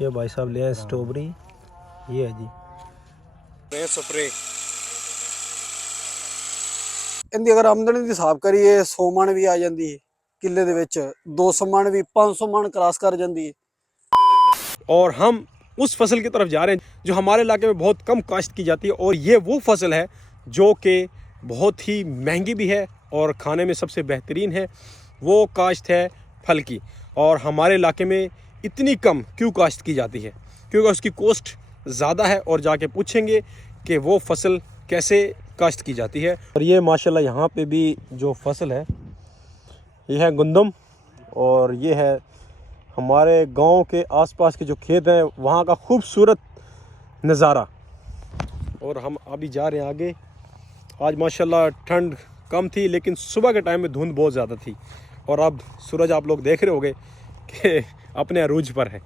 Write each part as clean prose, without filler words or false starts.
یہ بھائی صاحب لے آئے سٹرابری، یہ ہے جی سپرے۔ ਇਹਦੀ ਅਗਰ ਆਮਦਨੀ ਦੀ ਹਿਸਾਬ ਕਰੀਏ 100 ਮਣ ਵੀ ਆ ਜਾਂਦੀ ਹੈ ਕਿੱਲੇ ਦੇ ਵਿੱਚ, 200 ਮਣ ਵੀ, 500 ਮਣ ਕ੍ਰਾਸ ਕਰ ਜਾਂਦੀ ہے۔ اور ہم اس فصل کی طرف جا رہے ہیں جو ہمارے علاقے میں بہت کم کاشت کی جاتی ہے، اور یہ وہ فصل ہے جو کہ بہت ہی مہنگی بھی ہے اور کھانے میں سب سے بہترین ہے۔ وہ کاشت ہے پھل کی، اور ہمارے علاقے میں اتنی کم کیوں کاشت کی جاتی ہے؟ کیونکہ اس کی کوسٹ زیادہ ہے، اور جا کے پوچھیں گے کہ وہ فصل کیسے کاشت کی جاتی ہے۔ اور یہ ماشاءاللہ یہاں پہ بھی جو فصل ہے یہ ہے گندم، اور یہ ہے ہمارے گاؤں کے آس پاس کے جو کھیت ہیں وہاں کا خوبصورت نظارہ۔ اور ہم ابھی جا رہے ہیں آگے۔ آج ماشاءاللہ ٹھنڈ کم تھی، لیکن صبح کے ٹائم میں دھند بہت زیادہ تھی، اور اب سورج آپ لوگ دیکھ رہے ہوگے کہ اپنے عروج پر ہے۔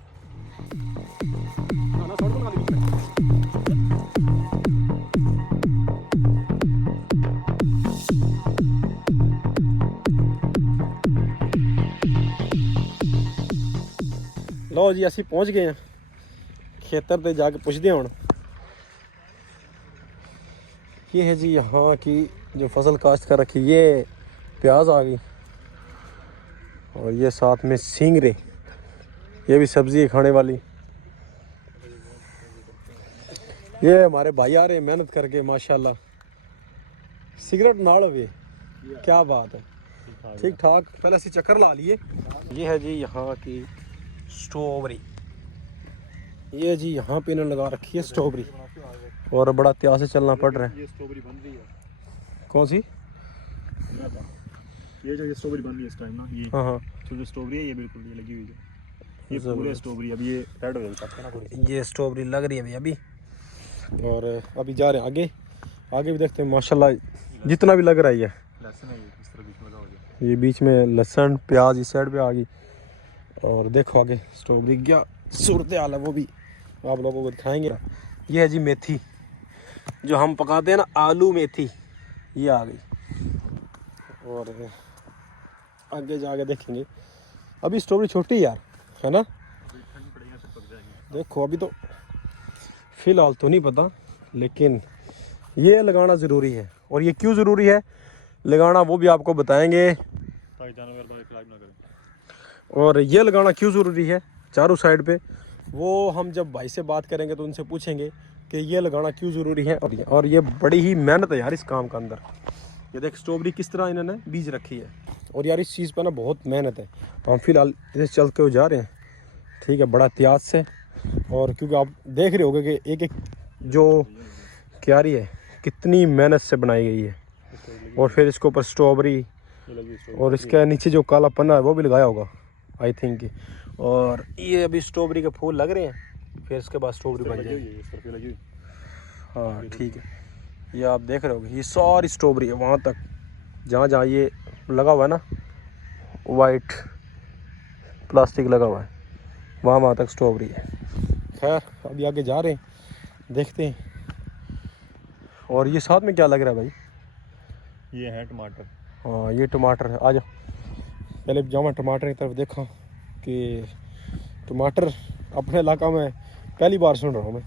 لو جی اسی پہنچ گئے ہیں کھیتر تے، جا کے پوچھتے ہیں ہوں یہ ہے جی یہاں کی جو فصل کاشت کر رکھی، یہ پیاز آ گئی، اور یہ ساتھ میں سینگرے، یہ بھی سبزی ہے کھانے والی۔ یہ ہمارے بھائی آ رہے ہیں محنت کر کے ماشاءاللہ۔ سگریٹ ناڑ ہوئے، کیا بات ہے، ٹھیک ٹھاک، پہلے اسی چکر لا لیے۔ یہ ہے جی یہاں کی سٹرابری، یہ جی یہاں پہ انہوں نے لگا رکھی ہے سٹرابری، اور بڑا احتیاط سے چلنا پڑ رہا ہے۔ یہ سٹرابری بن رہی ہے، کون سی؟ یہ جو سٹرابری بن رہی ہے اس ٹائم نا، یہ ہاں ہاں جو سٹرابری ہے یہ بالکل یہ لگی ہوئی ہے، یہ پورے سٹرابری ابھی یہ ریڈ ہو جائے گا۔ یہ سٹرابری لگ رہی ہے ابھی، اور ابھی جا رہے ہیں آگے۔ آگے بھی دیکھتے ہیں ماشاءاللہ جتنا بھی لگ رہا ہے یہ لہسن ہے، یہ اس طرح بیچ میں لگا ہو جائے، یہ بیچ میں لہسن پیاز اس سائڈ پہ آ گئی، اور دیکھو آگے سٹرابری کیا صورتحال ہے وہ بھی آپ لوگوں کو دکھائیں گے۔ یہ ہے جی میتھی، جو ہم پکاتے ہیں نا، آلو میتھی، یہ آ گئی، اور آگے جا کے دیکھیں گے۔ ابھی سٹرابری چھوٹی یار ہے نا، ٹھنڈ پڑے گا تو پک جائے گی۔ دیکھو ابھی تو فی الحال تو نہیں پتہ، لیکن یہ لگانا ضروری ہے، اور یہ کیوں ضروری ہے لگانا وہ بھی آپ کو بتائیں گے۔ تاکہ جانور باہر خراب نہ کریں۔ اور یہ لگانا کیوں ضروری ہے چاروں سائڈ پہ، وہ ہم جب بھائی سے بات کریں گے تو ان سے پوچھیں گے کہ یہ لگانا کیوں ضروری ہے۔ اور یہ بڑی ہی محنت ہے یار اس کام کا اندر۔ یہ دیکھ سٹرابری کس طرح انہوں نے بیج رکھی ہے، اور یار اس چیز پہ نا بہت محنت ہے۔ ہم فی الحال اسے چل کے جا رہے ہیں، ٹھیک ہے، بڑا احتیاط سے، اور کیونکہ آپ دیکھ رہے ہوگے کہ ایک ایک جو کیاری ہے کتنی محنت سے بنائی گئی ہے، اور پھر اس کے اوپر سٹرابری، اور اس کے نیچے جو کالا پنا ہے وہ بھی لگایا ہوگا آئی تھنک۔ اور یہ ابھی سٹرابری کے پھول لگ رہے ہیں، پھر اس کے بعد سٹرابری بن جائے گی۔ ہاں ٹھیک ہے، یہ آپ دیکھ رہے ہوگے یہ ساری سٹرابری ہے، وہاں تک جہاں جہاں یہ لگا ہوا ہے نا وائٹ پلاسٹک لگا ہوا ہے، وہاں تک سٹرابری ہے۔ خیر ابھی آگے جا رہے ہیں، دیکھتے ہیں۔ اور یہ ساتھ میں کیا لگ رہا ہے بھائی؟ یہ ہے ٹماٹر۔ ہاں یہ ٹماٹر ہے۔ آ جا پہلے جاما ٹماٹر کی طرف دیکھا کہ ٹماٹر اپنے علاقہ میں پہلی بار سن رہا ہوں میں۔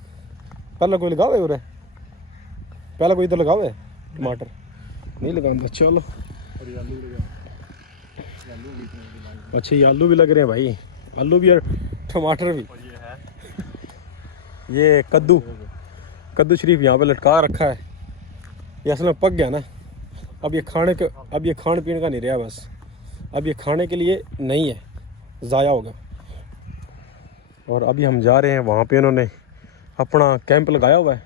پہلے کوئی لگا ہوئے پہلے کوئی ادھر لگا ہوئے ٹماٹر نہیں لگاتا؟ چلو اور یہ آلو لگا، آلو بھی اتنے، اچھا یہ آلو بھی لگ رہے ہیں بھائی، آلو بھی اور ٹماٹر بھی۔ اور یہ ہے یہ کدو شریف یہاں پہ لٹکا رکھا ہے، یہ اصل میں پک گیا نا، اب یہ کھانے پینے کا نہیں رہا، بس اب یہ کھانے کے لیے نہیں ہے، ضائع ہوگا۔ اور ابھی ہم جا رہے ہیں وہاں پہ، انہوں نے اپنا کیمپ لگایا ہوا ہے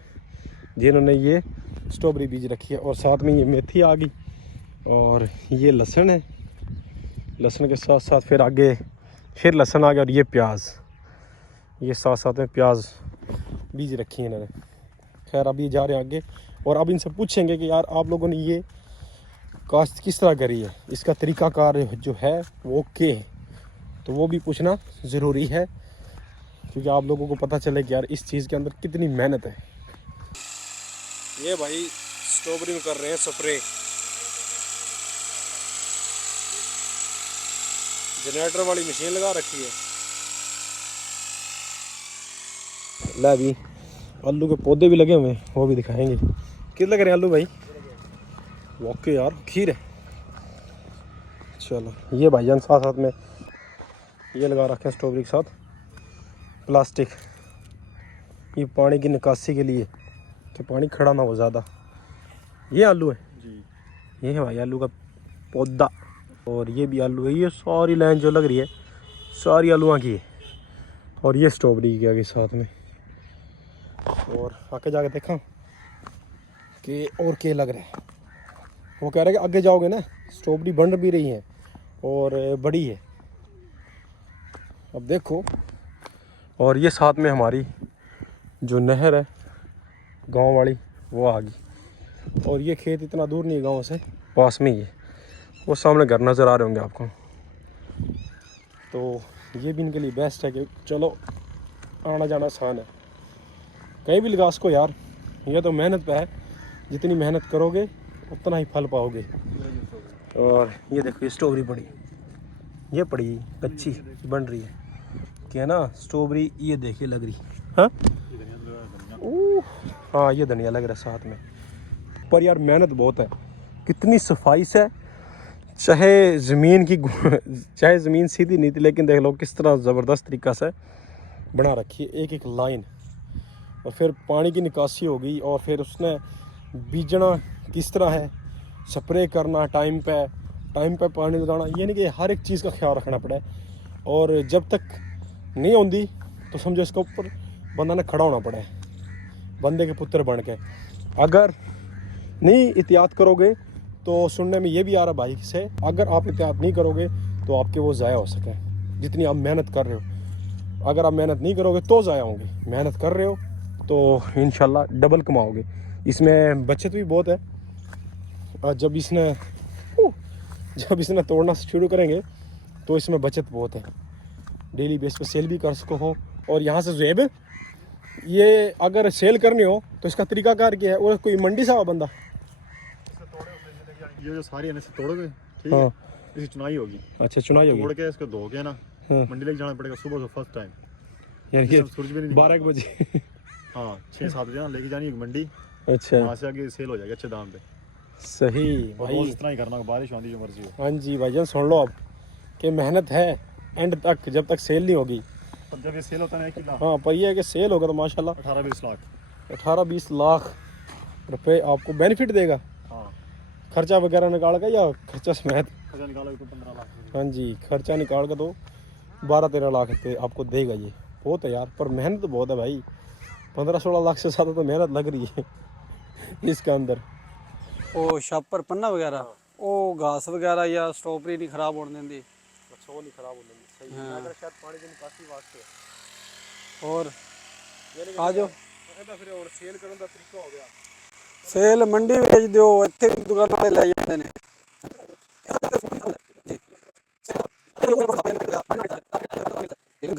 جنہوں نے یہ سٹرابری بیج رکھی ہے، اور ساتھ میں یہ میتھی آ گئی، اور یہ لہسن ہے، لہسن کے ساتھ ساتھ پھر آگے پھر لہسن آ گیا، اور یہ پیاز، یہ ساتھ ساتھ میں پیاز بیج رکھی ہیں انہوں نے۔ خیر ابھی جا رہے ہیں آگے، اور اب ان سے پوچھیں گے کہ یار آپ لوگوں نے یہ کاشت کس طرح کری ہے، اس کا طریقہ کار جو ہے وہ اوکے ہے، تو وہ بھی پوچھنا ضروری ہے، کیونکہ آپ لوگوں کو پتہ چلے کہ یار اس چیز کے اندر کتنی محنت ہے۔ یہ بھائی سٹرابری میں کر رہے ہیں سپرے، جنریٹر والی مشین لگا رکھی ہے۔ ला भी आलू के पौधे भी लगे हुए हैं, वो भी दिखाएंगे। कितने लग रहे हैं आलू भाई? वाकई यार खीर है। चलो ये भाईजान साथ साथ में ये लगा रखे हैं स्ट्रॉबेरी के साथ प्लास्टिक, ये पानी की निकासी के लिए कि पानी खड़ा ना हो ज़्यादा। ये आलू है जी, ये है भाई आलू का पौधा। और ये भी आलू है, ये सारी लाइन जो लग रही है सारी आलूआँ की है। और ये स्ट्रॉबेरी की आगे साथ में। और आगे जाके देखा कि और क्या लग रहा है। वो कह रहे हैं कि आगे जाओगे ना स्ट्रॉबेरी बन भी रही है और बड़ी है, अब देखो। और ये साथ में हमारी जो नहर है गांव वाली वो आ गई। और ये खेत इतना दूर नहीं है गांव से, पास में ही है। वो सामने घर नज़र आ रहे होंगे आपको। तो ये भी इनके लिए बेस्ट है कि चलो आना जाना आसान है, कहीं भी लगा सको यार। ये तो मेहनत पे है, जितनी मेहनत करोगे उतना ही फल पाओगे। और ये देखो ये स्ट्रॉबेरी पड़ी, ये पड़ी कच्ची बन रही है क्या ना स्ट्रॉबेरी, ये देखिए लग रही। हाँ हाँ ये धनिया लग रहा है साथ में। पर यार मेहनत बहुत है, कितनी सफाई से, चाहे ज़मीन सीधी नहीं थी लेकिन देख लो किस तरह ज़बरदस्त तरीक़ा से बना रखी है एक एक लाइन। और फिर पानी की निकासी होगी और फिर उसने बीजना किस तरह है, स्प्रे करना टाइम पे पानी लगाना, ये नहीं कि हर एक चीज़ का ख्याल रखना पड़ा है। और जब तक नहीं आती तो समझो इसके ऊपर बंदा ने खड़ा होना पड़ा है, बंदे के पुत्र बन के। अगर नहीं एहतियात करोगे तो सुनने में ये भी आ रहा भाई से, अगर आप एहतियात नहीं करोगे तो आपके वो ज़ाया हो सके जितनी आप मेहनत कर रहे हो। अगर आप मेहनत नहीं करोगे तो ज़ाया होंगे, मेहनत कर रहे हो तो इंशाल्लाह डबल कमाओगे। इसमें बचत भी बहुत है। और जब इसने तोड़ना शुरू करेंगे तो इसमें बचत बहुत है, डेली बेस पे सेल भी कर सको हो। और यहाँ से ज़ुएब ये अगर सेल करनी हो तो इसका तरीकाकार क्या है? और कोई मंडी सा बंदा ये जो सारी है तोड़ोगे ठीक हाँ। है, इसकी चुनाई होगी। अच्छा चुनाई होगी, तोड़ के इसको धो के ना हाँ। मंडी लेके जाना पड़ेगा सुबह से फर्स्ट टाइम, यानी कि सूरज भी नहीं 12 बजे। हाँ 6-7 बजे ना लेके जानी है मंडी, अच्छा वहाँ से आगे सेल हो जाएगा अच्छे दाम पे। सही और भाई। रोज इतना ही करना, बारिश आंधी जो मर्जी हो। हाँ जी भाईजान सुन लो अब कि मेहनत है एंड तक, जब तक सेल नहीं होगी। अब जब ये सेल होता है किला हाँ पर ये है कि सेल होगा तो माशाल्लाह 18-20 लाख 18-20 लाख रुपए आपको बेनिफिट देगा। हाँ, खर्चा वगैरह निकाल कर या खर्चा समेत? खर्चा निकालोगे तो 15 लाख। हाँ जी खर्चा निकाल कर तो 12-13 लाख रुपये आपको देगा। ये बहुत है यार, पर मेहनत बहुत है भाई। 15-16 लाख से ज़्यादा तो मेहनत लग रही है इसके अंदर। ਉਹ ਛਾਪਰ ਪੰਨਾ ਵਗੈਰਾ ਉਹ ਘਾਸ ਵਗੈਰਾ ਜਾਂ ਸਟ੍ਰਾਬੇਰੀ ਨਹੀਂ ਖਰਾਬ ਹੋਣ ਦਿੰਦੀ। अच्छा वो नहीं खराब होने में सही है, अगर शायद पानी की निकासी वास्ते। और यानी ਆ ਜਾਓ ਇਹਦਾ ਫਿਰ ਹੁਣ ਸੇਲ ਕਰਨ ਦਾ ਤਰੀਕਾ ਹੋ ਗਿਆ। ਸੇਲ ਮੰਡੀ ਵੇਚ ਦਿਓ, ਇੱਥੇ ਵੀ ਦੁਕਾਨਾਂ ਵਾਲੇ ਲੈ ਜਾਂਦੇ ਨੇ।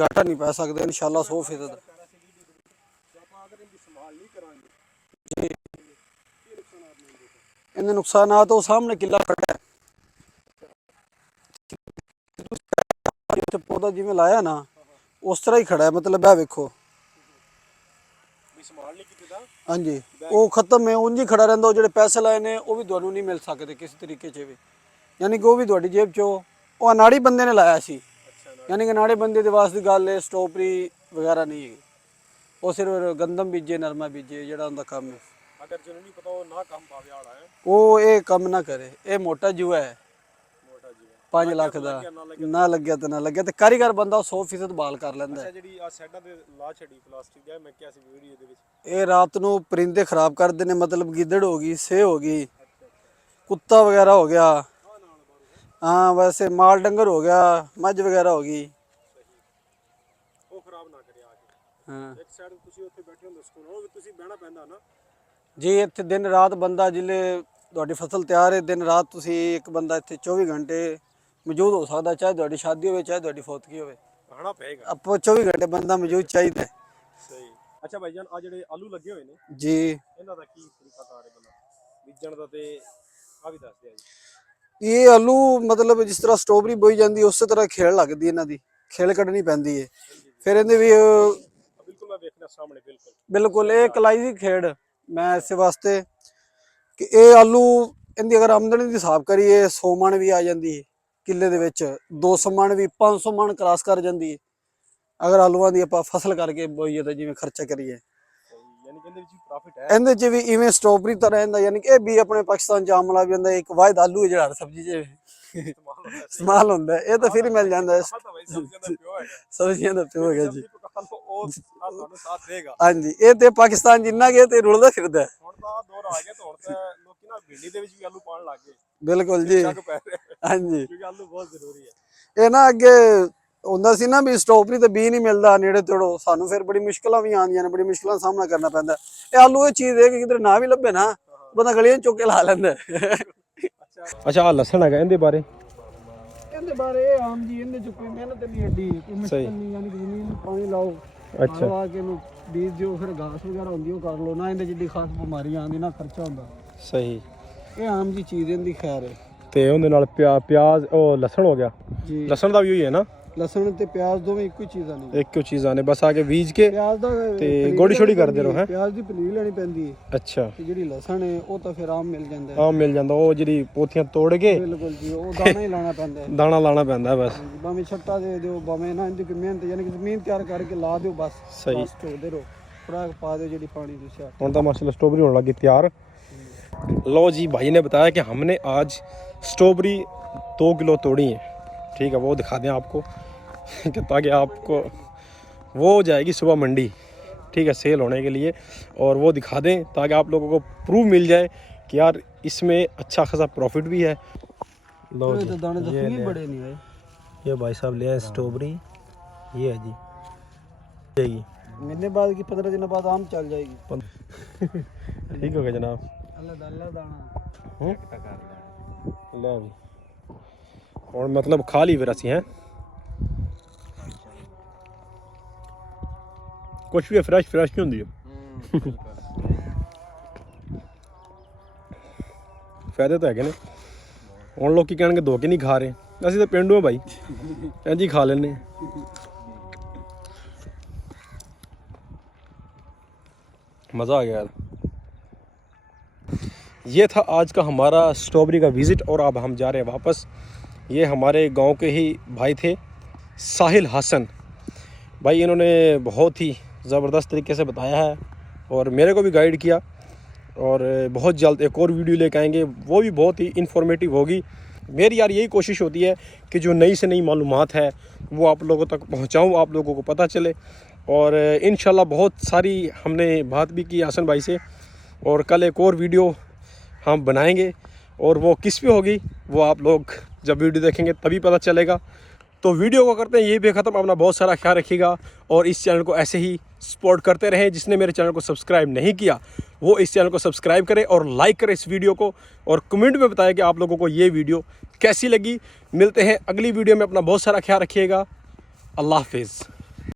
ਘਾਟਾ ਨਹੀਂ ਪੈ ਸਕਦੇ ਇਨਸ਼ਾਅੱਲਾ 100%। ਜੀ ਇਹਦੇ ਨੁਕਸਾਨਾਤ ਉਹ ਸਾਹਮਣੇ ਕਿੱਲਾ ਖੜਾ ਹੈ, ਇੱਥੇ ਪੌਦਾ ਜਿਵੇਂ ਲਾਇਆ ਨਾ ਉਸ ਤਰ੍ਹਾਂ ਹੀ ਖੜਾ ਹੈ, ਮਤਲਬ ਇਹ ਵੇਖੋ। ਹਾਂਜੀ ਉਹ ਖਤਮ ਹੈ, ਉਂਝ ਹੀ ਖੜਾ ਰਹਿੰਦਾ। ਉਹ ਜਿਹੜੇ ਪੈਸੇ ਲਾਏ ਨੇ ਉਹ ਵੀ ਤੁਹਾਨੂੰ ਨਹੀਂ ਮਿਲ ਸਕਦੇ ਕਿਸੇ ਤਰੀਕੇ 'ਚ ਵੀ, ਯਾਨੀ ਕਿ ਉਹ ਵੀ ਤੁਹਾਡੀ ਜੇਬ 'ਚੋਂ। ਉਹ ਅਨਾੜੀ ਬੰਦੇ ਨੇ ਲਾਇਆ ਸੀ, ਯਾਨੀ ਕਿ ਨਾੜੇ ਬੰਦੇ ਦੇ ਵਾਸਤੇ ਗੱਲ ਹੈ, ਸਟ੍ਰਾਬੇਰੀ ਵਗੈਰਾ ਨਹੀਂ ਹੈਗੀ। ਉਹ ਸਿਰਫ ਗੰਦਮ ਬੀਜੇ, ਨਰਮਾ ਬੀਜੇ, ਜਿਹੜਾ ਉਹਦਾ ਕੰਮ ਹੈ। अगर जिन्होंने नहीं पता वो ना काम पावे वाला है, ਉਹ ਇਹ ਕੰਮ ਨਾ ਕਰੇ, ਇਹ ਮੋਟਾ ਜੂਆ ਹੈ। मोटा जी है। 5 ਲੱਖ ਦਾ ਨਾ ਲੱਗਿਆ ਤੇ ਨਾ ਲੱਗਿਆ, ਤੇ ਕਾਰੀਗਰ ਬੰਦਾ 100% ਬਾਲ ਕਰ ਲੈਂਦਾ ਹੈ। अच्छा ਜਿਹੜੀ ਆ ਸਾਈਡਾਂ ਤੇ ਲਾ ਛੜੀ ਪਲਾਸਟਿਕ ਦਾ, ਮੈਂ ਕਿਹਾ ਸੀ ਵੀਡੀਓ ਦੇ ਵਿੱਚ ਇਹ ਰਾਤ ਨੂੰ ਪਰਿੰਦੇ ਖਰਾਬ ਕਰਦੇ ਨੇ, ਮਤਲਬ ਗਿੱਦੜ ਹੋ ਗਈ, ਸੇ ਹੋ ਗਈ, ਕੁੱਤਾ ਵਗੈਰਾ ਹੋ ਗਿਆ। ਹਾਂ ਵੈਸੇ ਮਾਲ ਡੰਗਰ ਹੋ ਗਿਆ, ਮੱਝ ਵਗੈਰਾ ਹੋ ਗਈ। ਉਹ ਖਰਾਬ ਨਾ ਕਰੇ ਆ ਕੇ। ਹਾਂ ਇੱਕ ਸਾਈਡ ਤੁਸੀਂ ਉੱਥੇ ਬੈਠੇ ਹੁੰਦੇ ਸਕੂਨ ਉਹ ਤੁਸੀਂ ਬਹਿਣਾ ਪੈਂਦਾ ਨਾ ਜੀ। ਇੱਥੇ ਦਿਨ ਰਾਤ ਬੰਦਾ ਜਿੱਲੇ ਤੁਹਾਡੀ ਫਸਲ ਤਿਆਰ ਹੈ, ਦਿਨ ਰਾਤ ਤੁਸੀਂ ਇੱਕ ਬੰਦਾ ਇੱਥੇ 24 ਘੰਟੇ ਮੌਜੂਦ ਹੋ ਸਕਦਾ, ਚਾਹੇ ਤੁਹਾਡੀ ਸ਼ਾਦੀ ਹੋਵੇ ਚਾਹੇ ਤੁਹਾਡੀ ਫੌਤਗੀ ਹੋਵੇ। ਆਣਾ ਪਏਗਾ ਆਪਾਂ 24 ਘੰਟੇ ਬੰਦਾ ਮੌਜੂਦ ਚਾਹੀਦਾ ਹੈ। ਸਹੀ। ਅੱਛਾ ਭਾਈਜਾਨ ਆ ਜਿਹੜੇ ਆਲੂ ਲੱਗੇ ਹੋਏ ਨੇ ਜੀ ਇਹਨਾਂ ਦਾ ਕੀ ਤਰੀਕਾ ਕਾਰ ਹੈ ਬੰਦਾ ਬੀਜਣ ਦਾ, ਤੇ ਆ ਵੀ ਦੱਸ ਦਿਆ ਜੀ। ਇਹ ਆਲੂ ਮਤਲਬ ਜਿਸ ਤਰ੍ਹਾਂ ਸਟ੍ਰਾਬੇਰੀ ਬੋਈ ਜਾਂਦੀ ਉਸੇ ਤਰ੍ਹਾਂ ਖੇਲ ਲੱਗਦੀ, ਇਹਨਾਂ ਦੀ ਖੇਲ ਕੱਢਣੀ ਪੈਂਦੀ ਹੈ। ਫਿਰ ਇਹਦੇ ਵੀ ਬਿਲਕੁਲ देखना सामने बिल्कुल ਬਿਲਕੁਲ ਇਹ ਕਲਾਈ ਦੀ ਖੇਡ ਮੈਂ ਇਸੇ ਵਾਸਤੇ ਕਿ ਇਹ ਆਲੂ ਇਹਦੀ ਅਗਰ ਆਮਦਨੀ ਦੀ ਹਿਸਾਬ ਕਰੀਏ 100 ਮਣ ਵੀ ਆ ਜਾਂਦੀ ਹੈ ਕਿੱਲੇ ਦੇ ਵਿੱਚ, 200 ਮਣ ਵੀ, 500 ਮਣ ਕ੍ਰਾਸ ਕਰ ਜਾਂਦੀ ਹੈ ਅਗਰ ਆਲੂਆਂ ਦੀ ਆਪਾਂ ਫਸਲ ਕਰਕੇ ਬੋਈਏ ਤਾਂ ਜਿਵੇਂ ਖਰਚਾ ਕਰੀਏ। यानी कि ਇਹਦੇ ਵਿੱਚ ਪ੍ਰੋਫਿਟ ਹੈ। ਇਹਦੇ 'ਚ ਵੀ ਇਵੇਂ ਸਟ੍ਰਾਬੇਰੀ ਤਰ੍ਹਾਂ ਹੁੰਦਾ, ਯਾਨੀ ਕਿ ਇਹ ਵੀ ਆਪਣੇ ਪਾਕਿਸਤਾਨ 'ਚ ਆਮ ਵਾਲਾ ਵੀ ਹੁੰਦਾ, ਇੱਕ ਵਾਹਿਦ ਆਲੂ ਹੈ ਜਿਹੜਾ ਹਰ ਸਬਜ਼ੀ 'ਚ ਇਸਤੇਮਾਲ ਹੁੰਦਾ ਹੈ। ਇਹ ਤਾਂ ਫਿਰ ਹੀ ਮਿਲ ਜਾਂਦਾ ਹੈ, ਸਬਜ਼ੀਆਂ ਦਾ ਪਿਓ ਹੈਗਾ ਜੀ। ਹਾਂਜੀ ਇਹ ਤੇ ਪਾਕਿਸਤਾਨ ਜਿੰਨਾ ਗਿਆ ਤੇ ਰੁਲਦਾ ਫਿਰਦਾ ਹੈ। ਹੁਣ ਤਾਂ ਦੌਰ ਆ ਗਿਆ, ਹੁਣ ਤਾਂ ਲੋਕੀ ਨਾ ਭਿੰਡੀ ਦੇ ਵਿੱਚ ਵੀ ਆਲੂ ਪਾਉਣ ਲੱਗ ਗਏ। ਬਿਲਕੁਲ ਜੀ, ਹਾਂਜੀ ਕਿਉਂਕਿ ਆਲੂ ਬਹੁਤ ਜ਼ਰੂਰੀ ਹੈ। ਇਹ ਨਾ ਅੱਗੇ ਹੁੰਦਾ ਸੀ ਨਾ ਵੀ ਸਟ੍ਰਾਬੇਰੀ ਤੇ ਬੀ ਨਹੀਂ ਮਿਲਦਾ ਨੇੜੇ ਤੇੜੋ, ਸਾਨੂੰ ਫਿਰ ਬੜੀ ਮੁਸ਼ਕਲਾਂ ਵੀ ਆਉਂਦੀਆਂ ਨੇ, ਬੜੀ ਮੁਸ਼ਕਲਾਂ ਦਾ ਸਾਹਮਣਾ ਕਰਨਾ ਪੈਂਦਾ। ਇਹ ਆਲੂ ਇਹ ਚੀਜ਼ ਹੈ ਕਿ ਕਿਧਰ ਨਾ ਵੀ ਲੱਭੇ ਨਾ ਬੰਦਾ ਗਲੀਆਂ ਚੁੱਕ ਕੇ ਲਾ ਲੈਂਦਾ। ਅੱਛਾ ਆ ਲਸਣ ਹੈਗਾ, ਇਹਦੇ ਬਾਰੇ ਇਹਦੇ ਬਾਰੇ ਇਹ ਆਮ ਜੀ, ਇਹਦੇ ਚ ਕੋਈ ਮਿਹਨਤ ਨਹੀਂ ਐਡੀ, ਕੋਈ ਮੁਸ਼ਕਲ ਨਹੀਂ, ਯਾਨੀ ਕਿ ਜ਼ਮੀਨ ਨੂੰ ਪਾਣੀ ਲਾਓ, ਅੱਛਾ ਲਾ ਕੇ ਇਹਨੂੰ ਬੀਜ ਦਿਓ, ਫਿਰ ਘਾਸ ਵਗੈਰਾ ਹੁੰਦੀ ਉਹ ਕਰ ਲਓ, ਨਾ ਇਹਦੇ ਜਿੱਡੀ ਖਾਸ ਬਿਮਾਰੀ ਆਉਂਦੀ ਨਾ ਖਰਚਾ ਹੁੰਦਾ। ਸਹੀ, ਇਹ ਆਮ ਜੀ ਚੀਜ਼ ਇਹਦੀ ਖੈਰ ਹੈ। ਤੇ ਉਹਦੇ ਨਾਲ ਪਿਆਜ਼ ਉਹ ਲਸਣ ਹੋ ਗਿਆ, ਜੀ ਲਸਣ ਦਾ ਵੀ ਉਹੀ ਹੈ ਨਾ, ਲਸਣ ਤੇ ਪਿਆਜ਼ ਦੋਵੇਂ ਇੱਕੋ ਹੀ ਚੀਜ਼ਾਂ ਨੇ। ਇੱਕ ਚੀਜ਼ਾਂ ਨੇ ਬਸ ਆਗੇ ਬੀਜ ਕੇ ਪਿਆਜ਼ ਦਾ ਤੇ ਗੋੜੀ ਛੋੜੀ ਕਰਦੇ ਰਹੋ ਹੈ। ਪਿਆਜ਼ ਦੀ ਪਨੀਰ ਲੈਣੀ ਪੈਂਦੀ ਹੈ, ਅੱਛਾ ਤੇ ਜਿਹੜੀ ਲਸਣ ਹੈ ਉਹ ਤਾਂ ਫਿਰ ਆਮ ਮਿਲ ਜਾਂਦਾ ਹੈ। ਆਹ ਮਿਲ ਜਾਂਦਾ, ਉਹ ਜਿਹੜੀ ਪੋਥੀਆਂ ਤੋੜ ਕੇ ਬਿਲਕੁਲ ਜੀ, ਉਹ ਦਾਣਾ ਹੀ ਲਾਣਾ ਪੈਂਦਾ ਹੈ। ਦਾਣਾ ਲਾਣਾ ਪੈਂਦਾ ਬਸ। ਭਾਵੇਂ ਛੱਟਾ ਦੇ ਦਿਓ, ਭਾਵੇਂ ਨਾ ਇਹਦੀ ਕੋਈ ਮਿਹਨਤ, ਯਾਨੀ ਕਿ ਜ਼ਮੀਨ ਤਿਆਰ ਕਰਕੇ ਲਾ ਦਿਓ ਬਸ। ਸਹੀ, ਬਸ ਝੋਕਦੇ ਰਹੋ, ਖੁਰਾਕ ਪਾ ਦਿਓ ਜਿਹੜੀ ਪਾਣੀ ਦੀ ਸਿਆ। ਹੁਣ ਤਾਂ माशाल्लाह स्ट्रॉबेरी होने लगी तैयार। लो जी, भाई ने बताया कि हमने आज स्ट्रॉबेरी 2 किलो तोड़ी है। ठीक है, वो दिखा दें आपको कि ताकि आपको वो जाएगी सुबह मंडी, ठीक है, सेल होने के लिए, और वो दिखा दें ताकि आप लोगों को प्रूफ मिल जाए कि यार इसमें अच्छा खासा प्रॉफिट भी है। लो जी, तो दाने ये दफनी बड़े नहीं आए। ये भाई साहब ले आए स्ट्रॉबेरी, ये है जी, जाएगी महीने बाद की 15 दिन बाद आम चल जाएगी। ठीक हो गया जनाब। अल्लाह दाना ले भी और मतलब खा ली फिर असी हैं, कुछ भी फ्रेश नहीं होंगी फायदे तो है ने। ਹੁਣ ਲੋਕੀ ਕਹਿਣਗੇ ਧੋਕੇ ਨਹੀਂ ਖਾ ਰਹੇ, ਅਸੀਂ ਤਾਂ ਪਿੰਡੋਂ ਭਾਈ ਇੰਝ ਹੀ ਖਾ ਲੈਂਦੇ। मज़ा आ गया यार। ये था आज का हमारा स्ट्रॉबेरी का विज़िट, और अब हम जा रहे हैं वापस। ये हमारे गांव के ही भाई थे, साहिल हसन भाई, इन्होंने बहुत ही ज़बरदस्त तरीके से बताया है और मेरे को भी गाइड किया, और बहुत जल्द एक और वीडियो लेकर आएंगे, वो भी बहुत ही इन्फॉर्मेटिव होगी। मेरी यार यही कोशिश होती है कि जो नई से नई मालूमात है वो आप लोगों तक पहुंचाऊं, आप लोगों को पता चले। और इंशाल्लाह बहुत सारी हमने बात भी की हसन भाई से, और कल एक और वीडियो हम बनाएंगे, और वो किस पे होगी वो आप लोग जब वीडियो देखेंगे तभी पता चलेगा। तो वीडियो को करते हैं यही पे ख़त्म। अपना बहुत सारा ख्याल रखिएगा, और इस चैनल को ऐसे ही सपोर्ट करते रहें। जिसने मेरे चैनल को सब्सक्राइब नहीं किया वो इस चैनल को सब्सक्राइब करे और लाइक करे इस वीडियो को, और कमेंट में बताएं कि आप लोगों को ये वीडियो कैसी लगी। मिलते हैं अगली वीडियो में, अपना बहुत सारा ख्याल रखिएगा। अल्लाह हाफिज़।